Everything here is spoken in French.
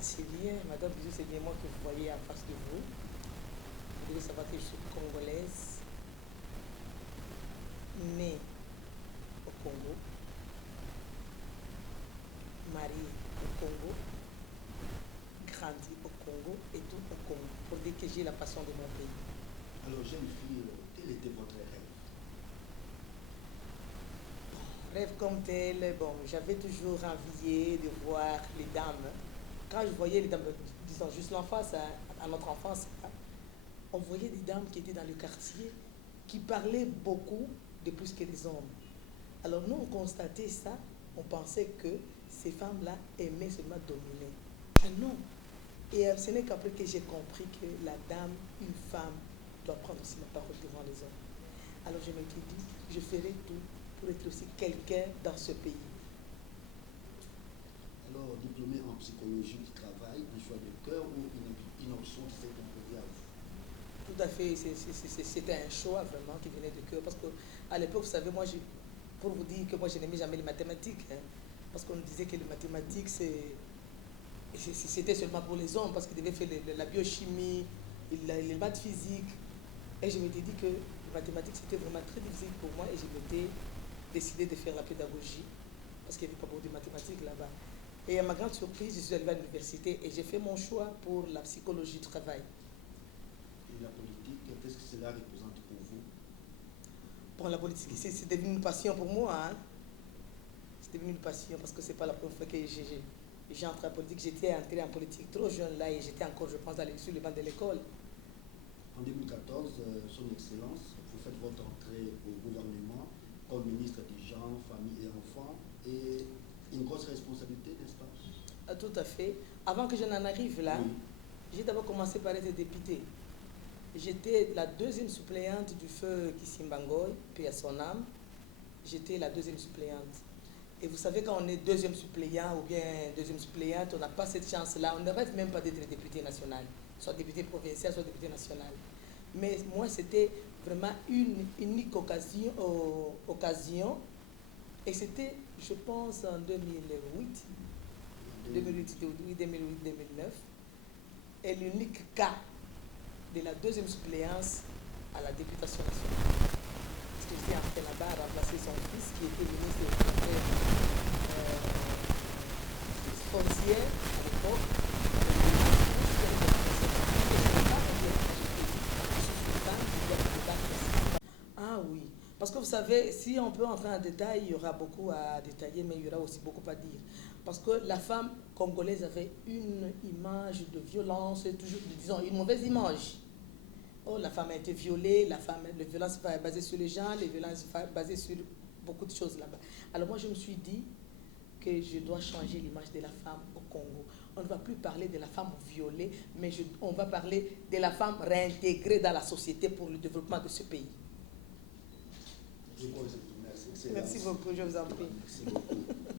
c'est bien. Madame Bijou, c'est bien moi que vous voyez en face de vous. Vous devez savoir que je suis congolaise, née au Congo, mariée au Congo, grandie au Congo et tout au Congo, pour dire que j'ai la passion de mon pays. Alors, jeune fille, quel était votre rêve? Rêve comme tel, bon, j'avais toujours envie de voir les dames. Quand je voyais les dames, disons juste l'enfance, à notre enfance, on voyait des dames qui étaient dans le quartier, qui parlaient beaucoup de plus que les hommes. Alors nous, on constatait ça, on pensait que ces femmes-là aimaient seulement dominer. Ah non. Et ce n'est qu'après que j'ai compris que la dame, une femme, doit prendre aussi la parole devant les hommes. Alors je m'étais dit, je ferai tout pour être aussi quelqu'un dans ce pays. Alors, diplômé en psychologie du travail, un choix de cœur ou une option qui s'est imposée à vous? Tout à fait, c'était un choix vraiment qui venait de cœur. Parce qu'à l'époque, vous savez, moi, pour vous dire que moi, je n'aimais jamais les mathématiques. Hein, parce qu'on disait que les mathématiques, c'était seulement pour les hommes, parce qu'ils devaient faire la biochimie, les maths physiques. Et je m'étais dit que les mathématiques, c'était vraiment très difficile pour moi. Et je m'étais décidé de faire la pédagogie, parce qu'il n'y avait pas beaucoup de mathématiques là-bas. Et à ma grande surprise, je suis arrivée à l'université et j'ai fait mon choix pour la psychologie du travail. Et la politique, qu'est-ce que cela représente pour vous? Bon, la politique, c'est devenu une passion pour moi. Hein. C'est devenu une passion parce que c'est pas la première fois que j'ai entré en politique. J'étais entré en politique trop jeune là et j'étais encore, je pense, sur le banc de l'école. En 2014, Son Excellence, vous faites votre entrée au gouvernement comme ministre des gens, famille et enfants, et une grosse responsabilité, n'est-ce pas? Ah, tout à fait. Avant que je n'en arrive là, Oui. j'ai d'abord commencé par être députée. J'étais la deuxième suppléante du feu Kissimbangoy, puis à son âme. J'étais la deuxième suppléante. Et vous savez, quand on est deuxième suppléant ou bien deuxième suppléante, on n'a pas cette chance-là. On ne rêve même pas d'être député national, soit député provincial, soit député national. Mais moi, c'était vraiment une unique occasion. Et c'était, je pense, en 2008, 2008-2009. Et l'unique cas de la deuxième suppléance à la députation nationale. Parce que j'étais entré là-bas à remplacer son fils qui était ministre des Affaires foncières à l'époque. Ah oui, parce que vous savez, si on peut entrer en détail, il y aura beaucoup à détailler, mais il y aura aussi beaucoup à dire. Parce que la femme congolaise avait une image de violence, toujours, disons, une mauvaise image. Oh, la femme a été violée, les violences basées sur les gens, les violences basées sur beaucoup de choses là-bas. Alors moi, je me suis dit que je dois changer l'image de la femme au Congo. On ne va plus parler de la femme violée, mais on va parler de la femme réintégrée dans la société pour le développement de ce pays. Merci. Merci beaucoup, je vous en prie. Merci beaucoup.